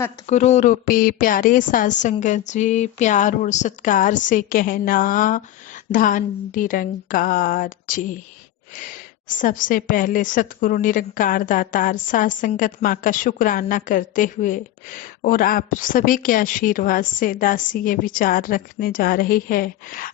सतगुरु रूपी प्यारे साध संगत जी, प्यार और सत्कार से कहना धन निरंकार जी। सबसे पहले सतगुरु निरंकार दातार साध संगत माँ का शुक्राना करते हुए और आप सभी के आशीर्वाद से दासी ये विचार रखने जा रही है।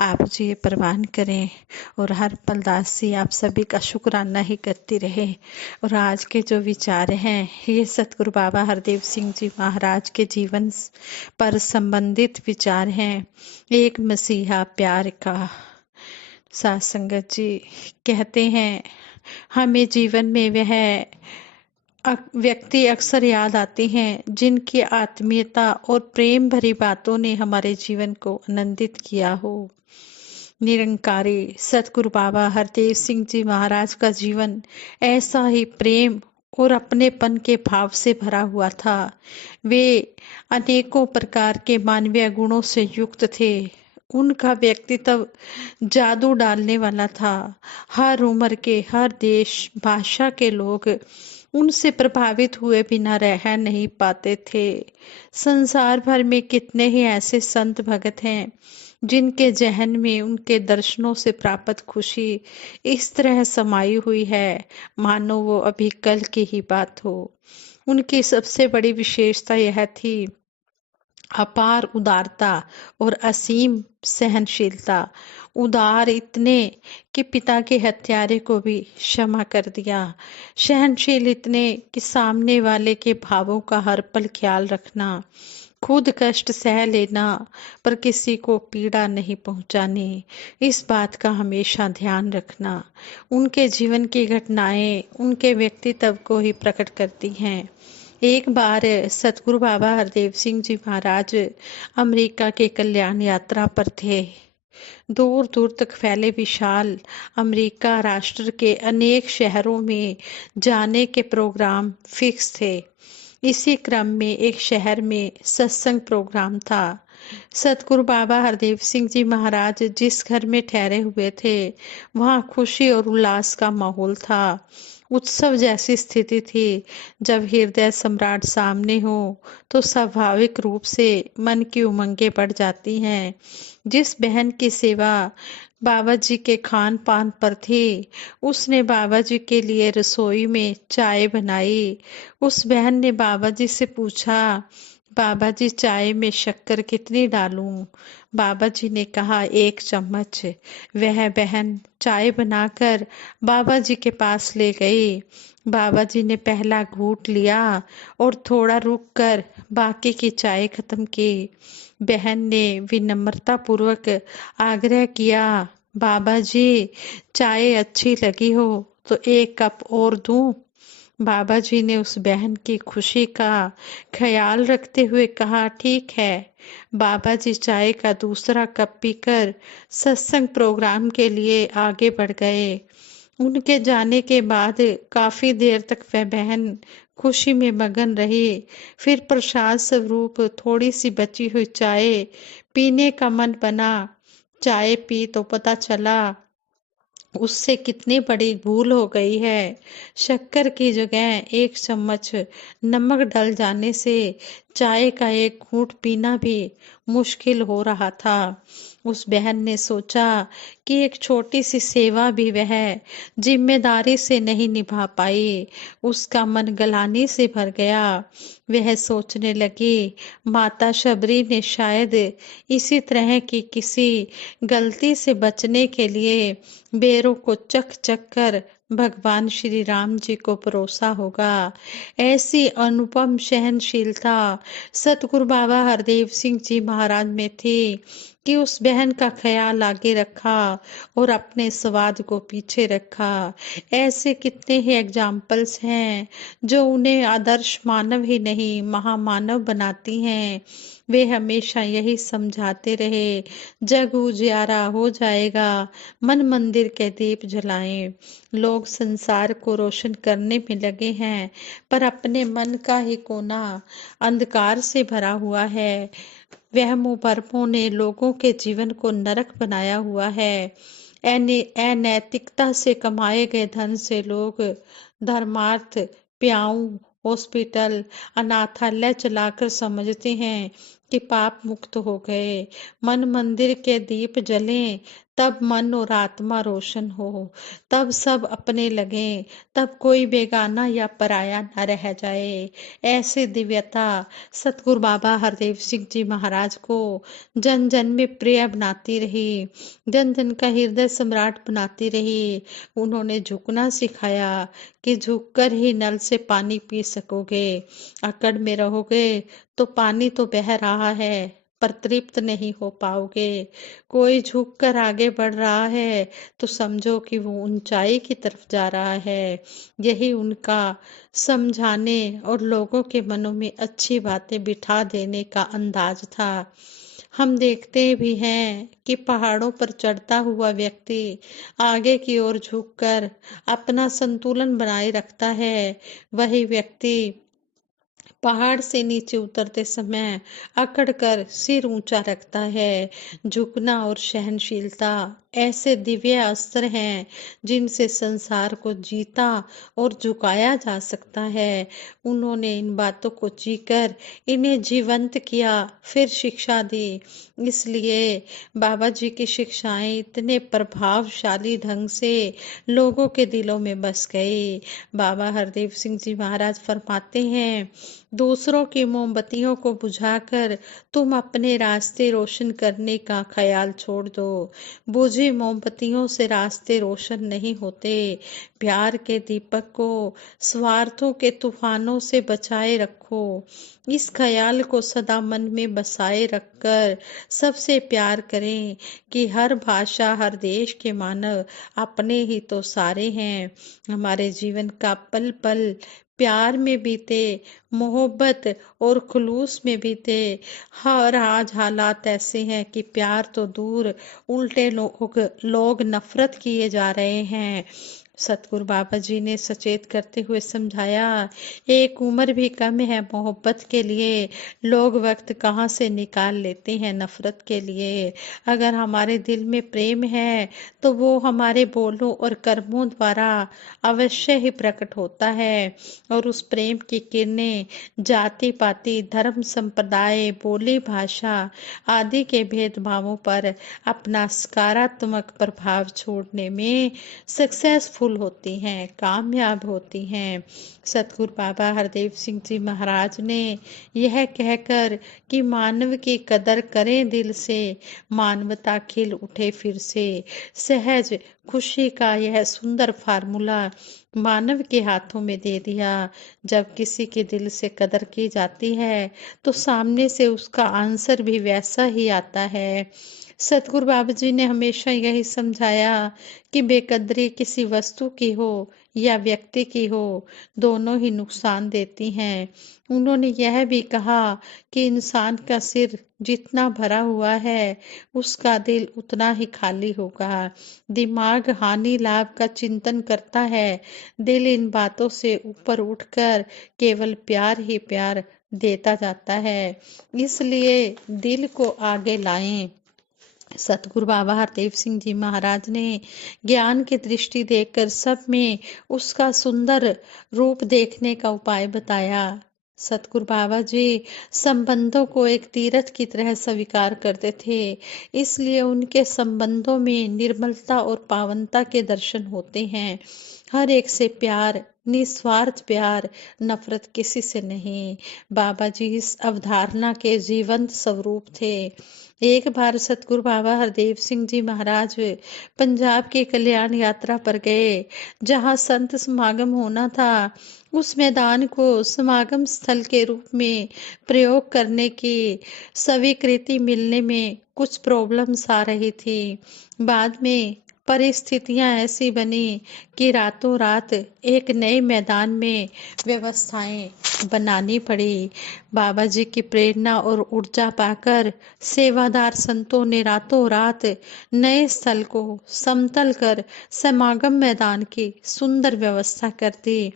आप जी ये प्रवान करें और हर पल दासी आप सभी का शुक्राना ही करती रहे। और आज के जो विचार हैं ये सतगुरु बाबा हरदेव सिंह जी महाराज के जीवन पर संबंधित विचार हैं। एक मसीहा प्यार का। साध संगत जी कहते हैं हमें जीवन में वह व्यक्ति अक्सर याद आते हैं जिनकी आत्मीयता और प्रेम भरी बातों ने हमारे जीवन को आनंदित किया हो। निरंकारी सतगुरु बाबा हरदेव सिंह जी महाराज का जीवन ऐसा ही प्रेम और अपनेपन के भाव से भरा हुआ था। वे अनेकों प्रकार के मानवीय गुणों से युक्त थे। उनका व्यक्तित्व जादू डालने वाला था। हर उम्र के, हर देश भाषा के लोग उनसे प्रभावित हुए बिना रह नहीं पाते थे। संसार भर में कितने ही ऐसे संत भगत हैं जिनके जहन में उनके दर्शनों से प्राप्त खुशी इस तरह समाई हुई है मानो वो अभी कल की ही बात हो। उनकी सबसे बड़ी विशेषता यह थी अपार उदारता और असीम सहनशीलता। उदार इतने कि पिता के हत्यारे को भी क्षमा कर दिया। सहनशील इतने कि सामने वाले के भावों का हर पल ख्याल रखना। खुद कष्ट सह लेना पर किसी को पीड़ा नहीं पहुंचानी, इस बात का हमेशा ध्यान रखना। उनके जीवन की घटनाएं उनके व्यक्तित्व को ही प्रकट करती हैं। एक बार सतगुरु बाबा हरदेव सिंह जी महाराज अमेरिका के कल्याण यात्रा पर थे। दूर दूर तक फैले विशाल अमेरिका राष्ट्र के अनेक शहरों में जाने के प्रोग्राम फिक्स थे। इसी क्रम में एक शहर में सत्संग प्रोग्राम था। सतगुरु बाबा हरदेव सिंह जी महाराज जिस घर में ठहरे हुए थे वहां खुशी और उल्लास का माहौल था। उत्सव जैसी स्थिति थी। जब हृदय सम्राट सामने हो तो स्वाभाविक रूप से मन की उमंगें बढ़ जाती हैं। जिस बहन की सेवा बाबा जी के खान पान पर थी उसने बाबा जी के लिए रसोई में चाय बनाई। उस बहन ने बाबा जी से पूछा, बाबा जी चाय में शक्कर कितनी डालूं? बाबा जी ने कहा 1 चम्मच। वह बहन चाय बनाकर बाबा जी के पास ले गई। बाबा जी ने पहला घूंट लिया और थोड़ा रुक कर बाकी की चाय खत्म की। बहन ने विनम्रता पूर्वक आग्रह किया, बाबा जी चाय अच्छी लगी हो तो 1 कप और दूं? बाबा जी ने उस बहन की खुशी का ख्याल रखते हुए कहा, ठीक है। बाबा जी चाय का दूसरा कप पीकर सत्संग प्रोग्राम के लिए आगे बढ़ गए। उनके जाने के बाद काफी देर तक वह बहन खुशी में मगन रही। फिर प्रसाद स्वरूप थोड़ी सी बची हुई चाय पीने का मन बना। चाय पी तो पता चला उससे कितनी बड़ी भूल हो गई है। शक्कर की जगह 1 चम्मच नमक डल जाने से चाय का 1 घूंट पीना भी मुश्किल हो रहा था। उस बहन ने सोचा कि एक छोटी सी सेवा भी वह जिम्मेदारी से नहीं निभा पाई। उसका मन गलानी से भर गया। वह सोचने लगी, माता शबरी ने शायद इसी तरह की किसी गलती से बचने के लिए बेरों को चख चख कर भगवान श्री राम जी को परोसा होगा। ऐसी अनुपम सहनशीलता सतगुरु बाबा हरदेव सिंह जी महाराज में थी कि उस बहन का ख्याल आगे रखा और अपने स्वाद को पीछे रखा। ऐसे कितने ही एग्जाम्पल्स हैं जो उन्हें आदर्श मानव ही नहीं महामानव बनाती हैं। वे हमेशा यही समझाते रहे, जग उजियारा हो जाएगा, मन मंदिर के दीप जलाएं। लोग संसार को रोशन करने में लगे हैं पर अपने मन का ही कोना अंधकार से भरा हुआ है। वहमों भरमों ने लोगों के जीवन को नरक बनाया हुआ है। अनैतिकता से कमाए गए धन से लोग धर्मार्थ, प्याऊ हॉस्पिटल, अनाथालय चलाकर समझते हैं कि पाप मुक्त हो गए। मन मंदिर के दीप जलें, तब मन और आत्मा रोशन हो, तब सब अपने लगें, तब कोई बेगाना या पराया न रह जाए। ऐसे दिव्यता सतगुरु बाबा हरदेव सिंह जी महाराज को जन जन में प्रिय बनाती रही, जन जन का हृदय सम्राट बनाती रही। उन्होंने झुकना सिखाया कि झुककर ही नल से पानी पी सकोगे। अकड़ में रहोगे तो पानी तो बह रहा है पर तृप्त नहीं हो पाओगे। कोई झुक कर आगे बढ़ रहा है तो समझो कि वो ऊंचाई की तरफ जा रहा है। यही उनका समझाने और लोगों के मनों में अच्छी बातें बिठा देने का अंदाज था। हम देखते भी हैं कि पहाड़ों पर चढ़ता हुआ व्यक्ति आगे की ओर झुककर अपना संतुलन बनाए रखता है, वही व्यक्ति पहाड़ से नीचे उतरते समय अकड़ कर सिर ऊंचा रखता है। झुकना और सहनशीलता ऐसे दिव्य अस्त्र हैं जिनसे संसार को जीता और झुकाया जा सकता है। उन्होंने इन बातों को जीकर इन्हें जीवंत किया, फिर शिक्षा दी। इसलिए बाबा जी की शिक्षाएं इतने प्रभावशाली ढंग से लोगों के दिलों में बस गई। बाबा हरदेव सिंह जी महाराज फरमाते हैं, दूसरों की मोमबत्तियों को बुझाकर तुम अपने रास्ते रोशन करने का ख्याल छोड़ दो। बुझी मोमबत्तियों से रास्ते रोशन नहीं होते। प्यार के दीपक को स्वार्थों के तूफानों से बचाए रखो। इस ख्याल को सदा मन में बसाए रखकर सबसे प्यार करें कि हर भाषा, हर देश के मानव अपने ही तो सारे हैं। हमारे जीवन का पल पल प्यार में बीते, मोहब्बत और खुलूस में बीते। हर आज हालात ऐसे हैं कि प्यार तो दूर, उल्टे लोग नफरत किए जा रहे हैं। सतगुरु बाबा जी ने सचेत करते हुए समझाया, एक उम्र भी कम है मोहब्बत के लिए, लोग वक्त कहाँ से निकाल लेते हैं नफरत के लिए। अगर हमारे दिल में प्रेम है तो वो हमारे बोलों और कर्मों द्वारा अवश्य ही प्रकट होता है और उस प्रेम की किरणें जाति पाति, धर्म, संप्रदाय, बोली, भाषा आदि के भेदभावों पर अपना सकारात्मक प्रभाव छोड़ने में सक्सेसफुल होती हैं, कामयाब होती हैं। सतगुरु बाबा हरदेव सिंह जी महाराज ने यह कहकर कि मानव की कदर करें दिल से, मानवता खिल उठे फिर से। सहज खुशी का यह सुंदर फार्मूला मानव के हाथों में दे दिया। जब किसी के दिल से कदर की जाती है तो सामने से उसका आंसर भी वैसा ही आता है। सतगुरु बाबा जी ने हमेशा यही समझाया कि बेकदरी किसी वस्तु की हो या व्यक्ति की हो, दोनों ही नुकसान देती हैं। उन्होंने यह भी कहा कि इंसान का सिर जितना भरा हुआ है उसका दिल उतना ही खाली होगा। दिमाग हानि लाभ का चिंतन करता है, दिल इन बातों से ऊपर उठकर केवल प्यार ही प्यार देता जाता है। इसलिए दिल को आगे लाएं। सतगुरु बाबा हरदेव सिंह जी महाराज ने ज्ञान की दृष्टि देकर सब में उसका सुंदर रूप देखने का उपाय बताया। सतगुरु बाबा जी संबंधों को एक तीर्थ की तरह स्वीकार करते थे, इसलिए उनके संबंधों में निर्मलता और पावनता के दर्शन होते हैं। हर एक से प्यार, निस्वार्थ प्यार, नफरत किसी से नहीं। बाबा जी इस अवधारणा के जीवंत स्वरूप थे। एक बार सतगुरु बाबा हरदेव सिंह जी महाराज पंजाब की कल्याण यात्रा पर गए, जहां संत समागम होना था। उस मैदान को समागम स्थल के रूप में प्रयोग करने की स्वीकृति मिलने में कुछ प्रॉब्लम्स आ रही थी। बाद में परिस्थितियां ऐसी बनी कि रातों रात एक नए मैदान में व्यवस्थाएं बनानी पड़ी। बाबा जी की प्रेरणा और ऊर्जा पाकर सेवादार संतों ने रातों रात नए स्थल को समतल कर समागम मैदान की सुंदर व्यवस्था कर दी।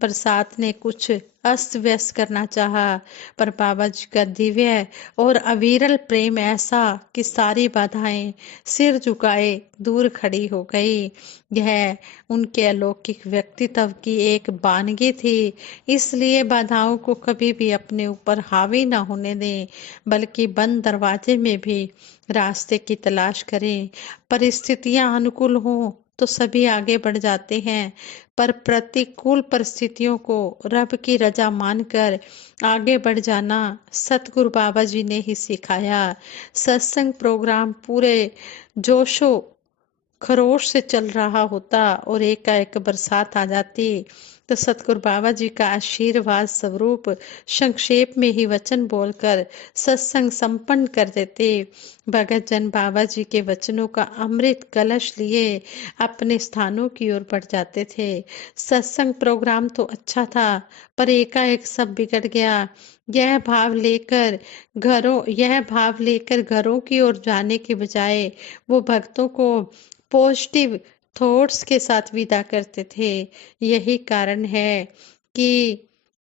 बरसात ने कुछ अस्त व्यस्त करना चाहा, पर बाबा जी का दिव्य और अविरल प्रेम ऐसा कि सारी बाधाएं सिर झुकाए दूर खड़ी हो गई। यह उनके अलौकिक व्यक्तित्व की एक वानगी थी। इसलिए बाधाओं को कभी भी अपने ऊपर हावी न होने दें, बल्कि बंद दरवाजे में भी रास्ते की तलाश करें। परिस्थितियां अनुकूल हों तो सभी आगे बढ़ जाते हैं, पर प्रतिकूल परिस्थितियों को रब की रजा मानकर आगे बढ़ जाना सतगुरु बाबा जी ने ही सिखाया। सत्संग प्रोग्राम पूरे जोशो खरोश से चल रहा होता और एकाएक बरसात आ जाती तो सतगुरु बाबा जी का आशीर्वाद स्वरूप संक्षेप में ही वचन बोलकर सत्संग संपन्न कर देते। भगत जन बाबा जी के वचनों का अमृत कलश लिए अपने स्थानों की ओर बढ़ जाते थे। सत्संग प्रोग्राम तो अच्छा था, पर एकाएक सब बिगड़ गया। यह भाव लेकर घरों की ओर जाने के बजाय वो भक्तों को पॉजिटिव थॉट्स के साथ विदा करते थे। यही कारण है कि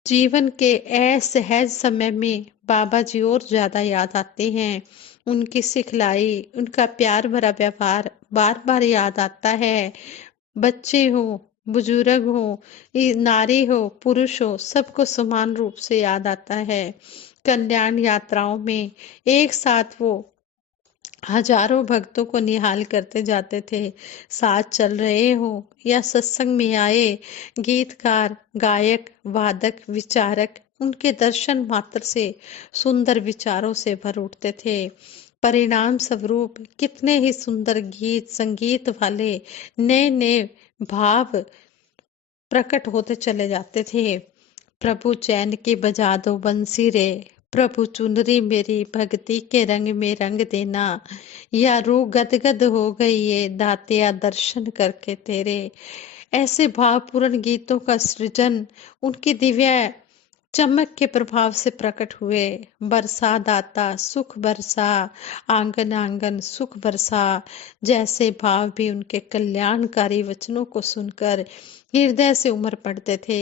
जीवन के असहज समय में बाबा जी और ज्यादा याद आते हैं। उनकी सिखलाई, उनका प्यार भरा व्यवहार बार बार याद आता है। बच्चे हो, बुजुर्ग हो, नारी हो, पुरुष हो, सबको समान रूप से याद आता है। कल्याण यात्राओं में एक साथ वो हजारों भक्तों को निहाल करते जाते थे। साथ चल रहे हो या सत्संग में आए गीतकार, गायक, वादक, विचारक, उनके दर्शन मात्र से सुंदर विचारों से भर उठते थे। परिणाम स्वरूप कितने ही सुंदर गीत संगीत वाले नए नए भाव प्रकट होते चले जाते थे। प्रभु चैन की बजा दो बंसी रे, प्रभु चुनरी मेरी भक्ति के रंग में रंग देना, या रूह गदगद हो गई ये दातिया दर्शन करके तेरे। ऐसे भावपूर्ण गीतों का सृजन उनकी दिव्य चमक के प्रभाव से प्रकट हुए। बरसा दाता सुख बरसा, आंगन आंगन सुख बरसा, जैसे भाव भी उनके कल्याणकारी वचनों को सुनकर हृदय से उमड़ पड़ते थे।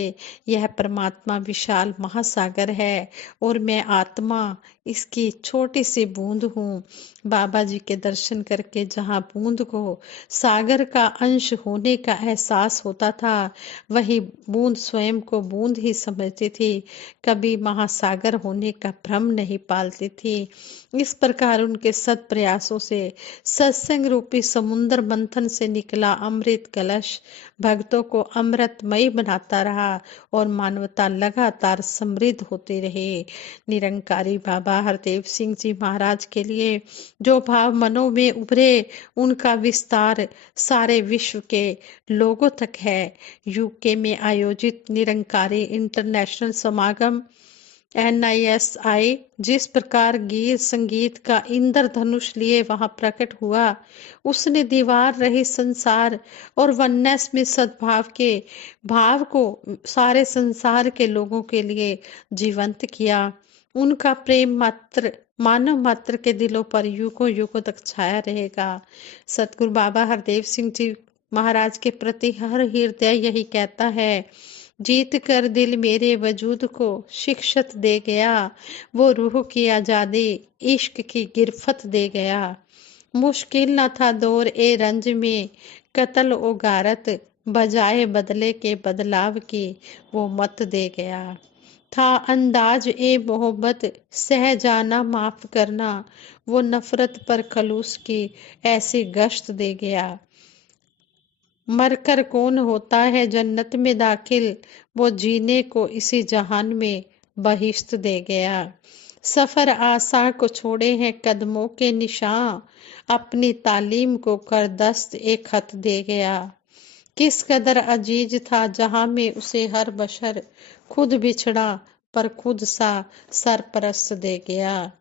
यह परमात्मा विशाल महासागर है और मैं आत्मा इसकी छोटी सी बूंद हूँ। बाबा जी के दर्शन करके जहाँ बूंद को सागर का अंश होने का एहसास होता था, वही बूंद स्वयं को बूंद ही समझती थी, कभी महासागर होने का भ्रम नहीं पालती थी। इस प्रकार उनके सत प्रयासों से सत्संग रूपी समुद्र मंथन से निकला अमृत कलश भक्तों को अमृतमय बनाता रहा और मानवता लगातार समृद्ध होती रही। निरंकारी बाबा हरदेव सिंह जी महाराज के लिए जो भाव मनों में उभरे, उनका विस्तार सारे विश्व के लोगों तक है। यूके में आयोजित निरंकारी इंटरनेशनल समागम NISI जिस प्रकार गीत संगीत का इंद्रधनुष लिए वहां प्रकट हुआ, उसने दीवार रही संसार और वननेस में सद्भाव के भाव को सारे संसार के लोगों के लिए जीवंत किया। उनका प्रेम मात्र मानव मात्र के दिलों पर युगों युगों तक छाया रहेगा। सतगुरु बाबा हरदेव सिंह जी महाराज के प्रति हर हृदय यही कहता है, जीत कर दिल मेरे वजूद को शिक्षत दे गया, वो रूह की आजादी इश्क की गिरफत दे गया। मुश्किल न था दौर ए रंज में कत्ल ओ गारत, बजाए बदले के बदलाव की वो मत दे गया। था अंदाज ए मोहब्बत सह जाना माफ करना, वो नफरत पर खलूस की ऐसी गश्त दे गया। मरकर कौन होता है जन्नत में दाखिल, वो जीने को इसी जहान में बहिश्त दे गया। सफर आसा को छोड़े हैं कदमों के निशान, अपनी तालीम को कर दस्त एक खत दे गया। किस कदर अजीज था जहां में उसे हर बशर, खुद बिछड़ा पर खुद सा सरपरस्त दे गया,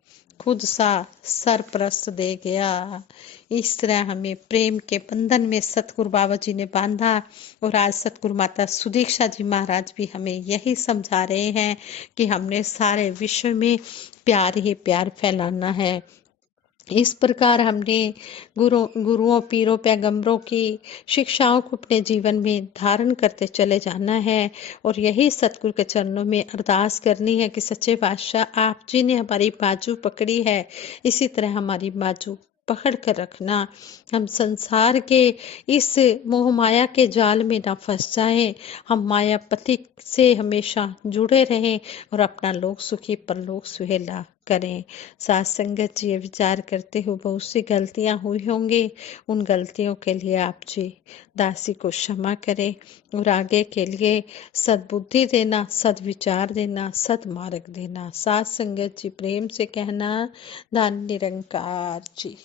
खुद सा सरपरस्त दे गया। इस तरह हमें प्रेम के बंधन में सतगुरु बाबा जी ने बांधा और आज सतगुरु माता सुदीक्षा जी महाराज भी हमें यही समझा रहे हैं कि हमने सारे विश्व में प्यार ही प्यार फैलाना है। इस प्रकार हमने गुरुओं पीरों पैगंबरों की शिक्षाओं को अपने जीवन में धारण करते चले जाना है और यही सतगुरु के चरणों में अरदास करनी है कि सच्चे पातशाह आप जी ने हमारी बाजू पकड़ी है, इसी तरह हमारी बाजू पकड़ कर रखना। हम संसार के इस मोह माया के जाल में ना फंस जाएं, हम मायापति से हमेशा जुड़े रहें और अपना लोक सुखी परलोक सुहेला करें। साथ संगत जी ये विचार करते हुए बहुत सी गलतियां हुई होंगी, उन गलतियों के लिए आप जी दासी को क्षमा करें और आगे के लिए सद्बुद्धि देना, सद्विचार देना, सद्मार्ग देना। साथ संगत जी प्रेम से कहना, धन निरंकार जी।